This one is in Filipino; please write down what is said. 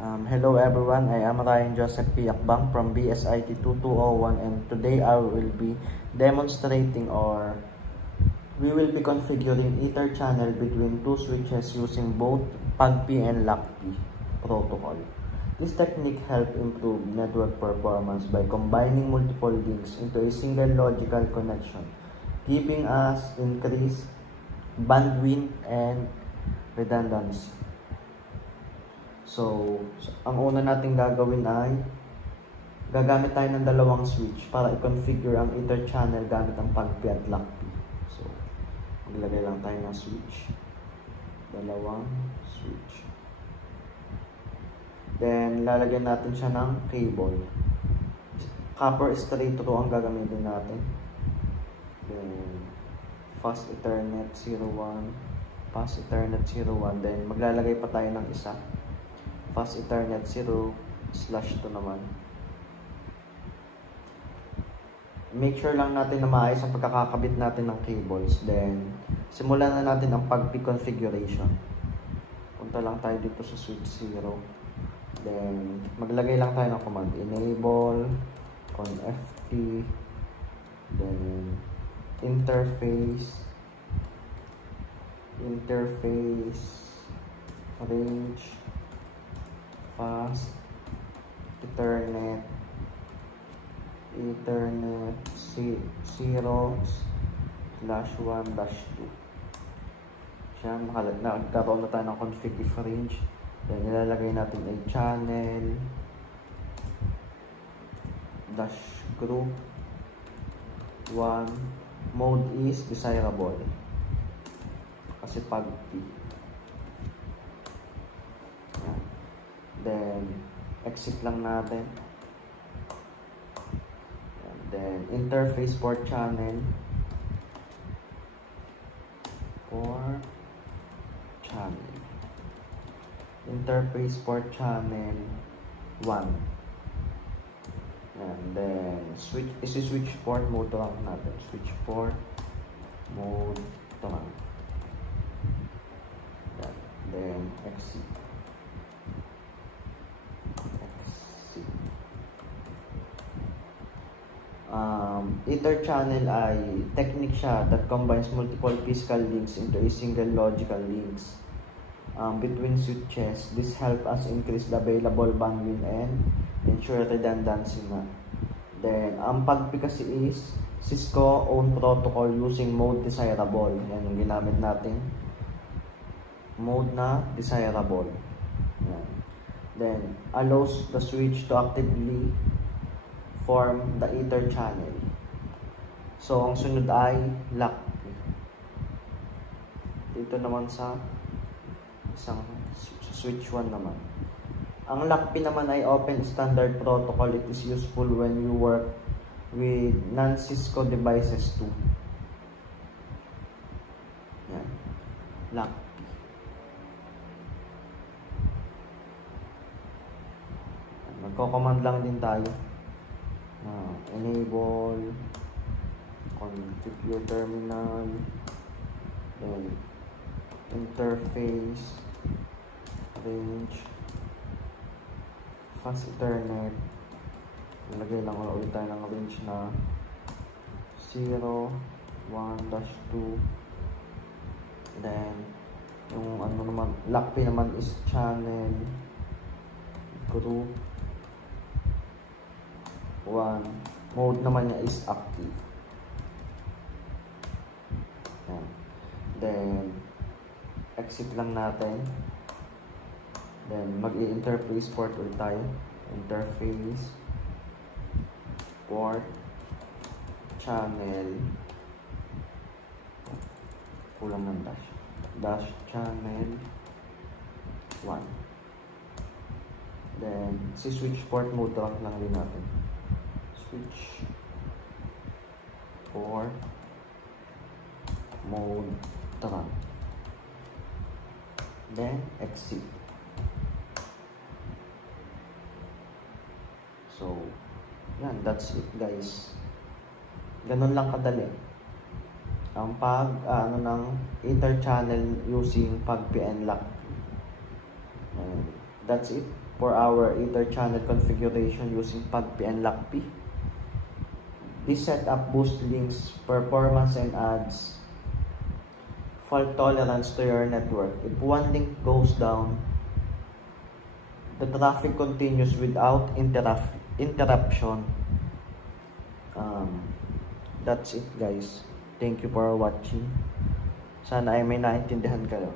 Hello everyone, I am Ryan Joseph P. Akbang from BSIT 2201, and today I will be demonstrating, or we will be configuring Ether channel between two switches using both PAGP and LACP protocol. This technique helps improve network performance by combining multiple links into a single logical connection, giving us increased bandwidth and redundancy. So, ang una nating gagawin ay gagamit tayo ng dalawang switch para i-configure ang Ether channel gamit ang PAGP at LACP. So, maglagay lang tayo ng switch. Dalawang switch. Then, lalagyan natin siya ng cable. Copper straight through ang gagamitin natin. Then, fast Ethernet 01. Fast Ethernet 01. Then, maglalagay pa tayo ng isa. Fast Ethernet 0/2 naman. Make sure lang natin na maayos ang pagkakakabit natin ng cables. Then, simulan na natin ang PAGP configuration. Punta lang tayo dito sa switch 0. Then, maglagay lang tayo ng command. Enable, conft, then, interface, range, fast Ethernet 0/1/2. Siya, nagkaroon na tayo ng config if range. Then, ilalagay natin ay channel -group 1. Mode is desirable kasi PAGP. Then, exit lang natin. And then, interface port channel. Interface port channel 1. And then, switch port mode lang natin. Switch port mode lang. Then, exit. Ether channel ay technique siya that combines multiple physical links into a single logical links between switches. This helps us increase the available bandwidth and ensure redundancy na. Then, ang PAGP kasi is Cisco own protocol using mode desirable. Yan yung ginamit natin. Mode na desirable. Yan. Then, allows the switch to actively form the Ether channel. So, ang sunod ay LACP. Dito naman sa switch 1 naman. Ang LACP naman ay open standard protocol. It is useful when you work with non-Cisco devices too. Yan. LACP. Magko-command lang din tayo. Enable, configure terminal, then interface, range, fast Ethernet. Ilagay lang ulit tayo ng range na 0/1/2. Then, yung ano naman, LACP naman is channel group 1. Mode naman niya is active. Yan. Then, exit lang natin. Then, mag-i-interface port ulit tayo. Interface port channel, kulang ng dash channel 1. Then, si switch port mode lang din natin. Switch port mode trunk. Then, exit. So, yan, that's it guys. Ganun lang kadali ang ng Ether channel using PAGP and LACP. That's it. for our Ether channel configuration using PAGP and LACP. This setup boosts links, performance, and adds fault tolerance to your network. If one link goes down, the traffic continues without interruption. That's it, guys. Thank you for watching. Sana ay may naintindihan kayo.